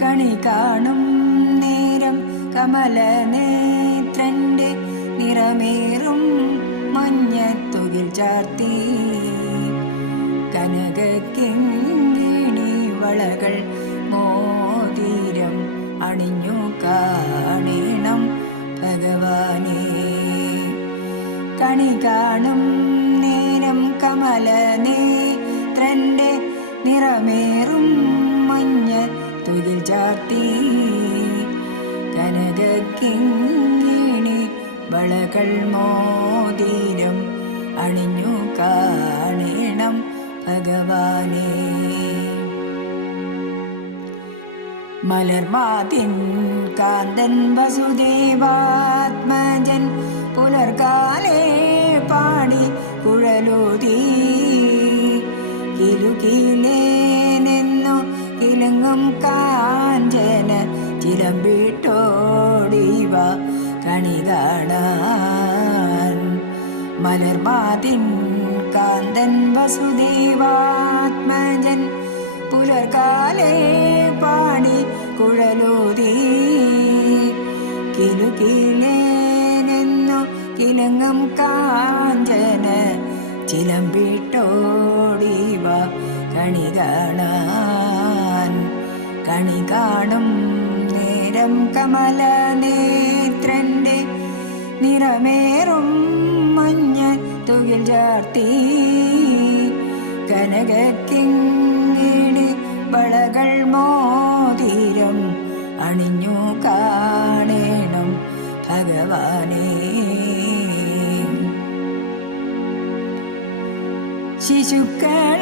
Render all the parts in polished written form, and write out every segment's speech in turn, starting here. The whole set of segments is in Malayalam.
കണി കാണും നേരം കമലനേത്രന്റെ നിറമേറും മഞ്ഞത്തുകിൽ ചാർത്തി കനകക്കിങ്ങിണി വളകൾ മോതിരം അണിഞ്ഞു കാണണം ഭഗവാനേ. കണി കാണും നേരം കമലനേത്രന്റെ നിറമേറും മഞ്ഞത്തുകിൽ ചാർത്തി കനകക്കിങ്ങിണി വളകൾ മോതിരം അണിഞ്ഞു കാണണം ഭഗവാനേ. മലർമാതിൻ കാന്തൻ വസുദേവാത്മജൻ പുലർകാലേ പാടി കുഴലൂതി കിലുകിലേനെന്നു കിലുങ്ങും കാഞ്ചന ചിലമ്പിട്ടോടിവ കണി കാണാൻ. മലർമാതിൻ കാന്തൻ വസുദേവാത്മജൻ പുലർകാലേ പാടി കുഴലൂതി കിലുകിലേനെന്നു കിലുങ്ങും കാഞ്ചന ചിലമ്പിട്ടോടിവ കണി കാണാൻ. കണി കാണും നേരം കമലനേത്രന്റെ നിറമേറും മഞ്ഞത്തുകിൽ ചാർത്തി കനകക്കിങ്ങിണി വളകൾ മോതിരം അണിഞ്ഞു കാണണം ഭഗവാനേ.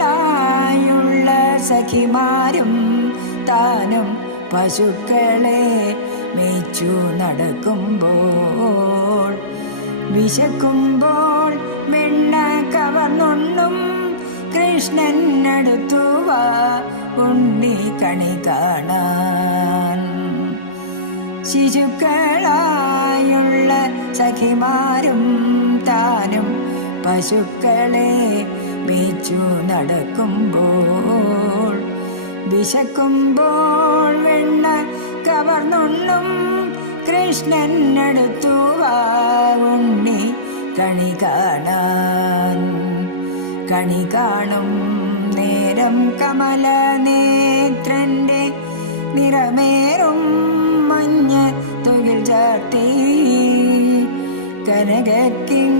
ശിശുക്കളായുള്ള സഖിമാരും താനും പശുക്കളെ മേച്ചു നടക്കുമ്പോൾ വിശക്കുമ്പോൾ വെണ്ണ കവർന്നുണ്ണും കൃഷ്ണൻ അടുത്തുവ ഉണ്ണി കണി കാണാൻ. ശിശുക്കളായുള്ള സഖിമാരും താനും പശുക്കളെ മേച്ചു നടക്കുമ്പോൾ വിശക്കുമ്പോൾ വെണ്ണ കവർന്നുണ്ണും കൃഷ്ണൻ അടുത്തുവ ഉണ്ണി കണി കാണാൻ. കണി കാണും നേരം കമലനേത്രന്റെ നിറമേറും മഞ്ഞത്തുകിൽ ചാർത്തി കനകക്കിങ്ങിണി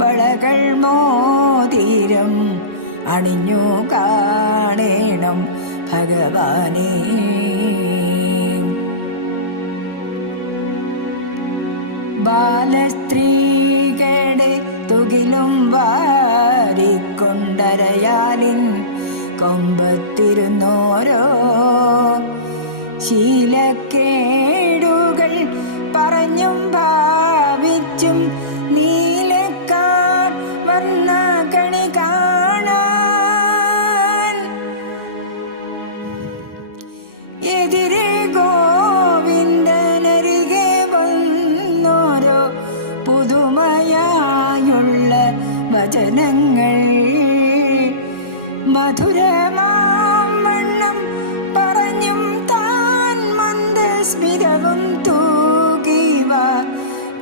വളകൾ മോതിരം അണിഞ്ഞു കാണണം ഭഗവാനേ. ബാലസ്ത്രീകളുടെ തുകിലും വാരിക്കൊണ്ടരയാലിൻ കൊമ്പത്തിരുന്നോരോ ശീലക്കേടുകൾ പറഞ്ഞും ഭാവിച്ചും നീലക്കാർ വർണ്ണ കണി കാണാൻ. എതിരെ ഗോവിന്ദനരികെ വന്നോരോ പുതുമയായുള്ള വചനങ്ങൾ മധുരമാം വണ്ണം പറഞ്ഞും താൻ മന്ദസ്മിതവും തൂകിവ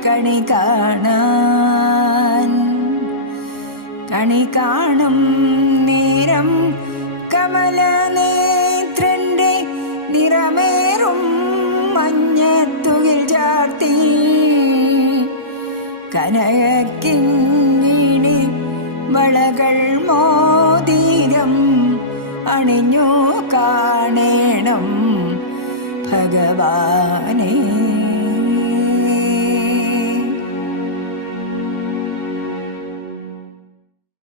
കണി കാണാൻ. കണി കാണും നേരം കമലനേത്രന്റെ നിറമേറും മഞ്ഞത്തുകിൽ ചാർത്തി കനകക്കിങ്ങിണി വളകൾ മോതിരം അണിഞ്ഞു കാണണം ഭഗവാനേ.